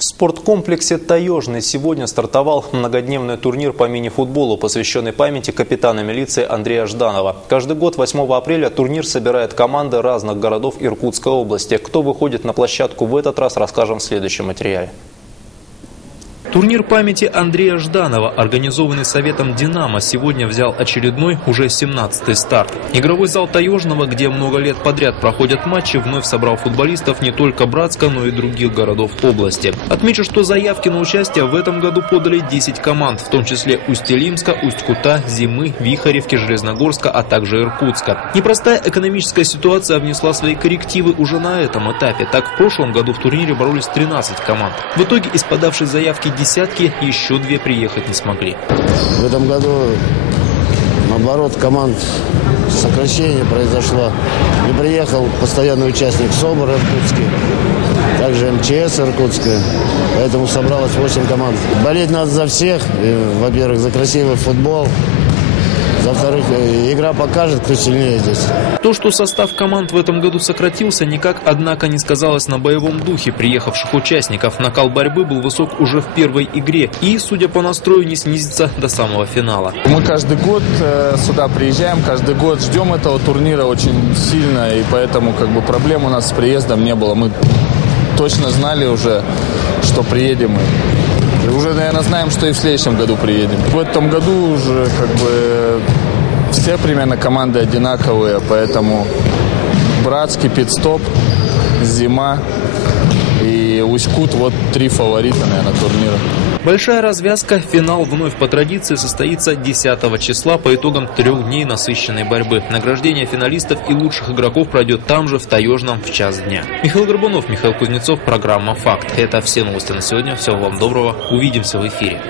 В спорткомплексе «Таежный» сегодня стартовал многодневный турнир по мини-футболу, посвященный памяти капитана милиции Андрея Жданова. Каждый год 8 апреля турнир собирает команды разных городов Иркутской области. Кто выходит на площадку в этот раз, расскажем в следующем материале. Турнир памяти Андрея Жданова, организованный Советом «Динамо», сегодня взял очередной, уже 17-й старт. Игровой зал Таежного, где много лет подряд проходят матчи, вновь собрал футболистов не только Братска, но и других городов области. Отмечу, что заявки на участие в этом году подали 10 команд, в том числе Усть-Илимска, Усть-Кута, Зимы, Вихаревки, Железногорска, а также Иркутска. Непростая экономическая ситуация внесла свои коррективы уже на этом этапе. Так, в прошлом году в турнире боролись 13 команд. В итоге из подавших заявки десятки, еще две приехать не смогли. В этом году, наоборот, команд сокращение произошло. Не приехал постоянный участник СОБР Иркутский, также МЧС Иркутская. Поэтому собралось 8 команд. Болеть надо за всех. Во-первых, за красивый футбол. Во-вторых, э, игра покажет, кто сильнее здесь. То, что состав команд в этом году сократился, никак, однако, не сказалось на боевом духе приехавших участников. Накал борьбы был высок уже в первой игре и, судя по настрою, не снизится до самого финала. Мы каждый год э, сюда приезжаем, каждый год ждем этого турнира очень сильно, и поэтому как бы проблем у нас с приездом не было. Мы точно знали уже, что приедем. Уже, наверное, знаем, что и в следующем году приедем. В этом году уже как бы все примерно команды одинаковые, поэтому братский пидстоп, зима и Усть-Кут, вот три фаворита, наверное, турнира. Большая развязка. Финал вновь по традиции состоится 10 числа по итогам трех дней насыщенной борьбы. Награждение финалистов и лучших игроков пройдет там же, в Таежном, в час дня. Михаил Горбунов, Михаил Кузнецов, программа «Факт». Это все новости на сегодня. Всего вам доброго. Увидимся в эфире.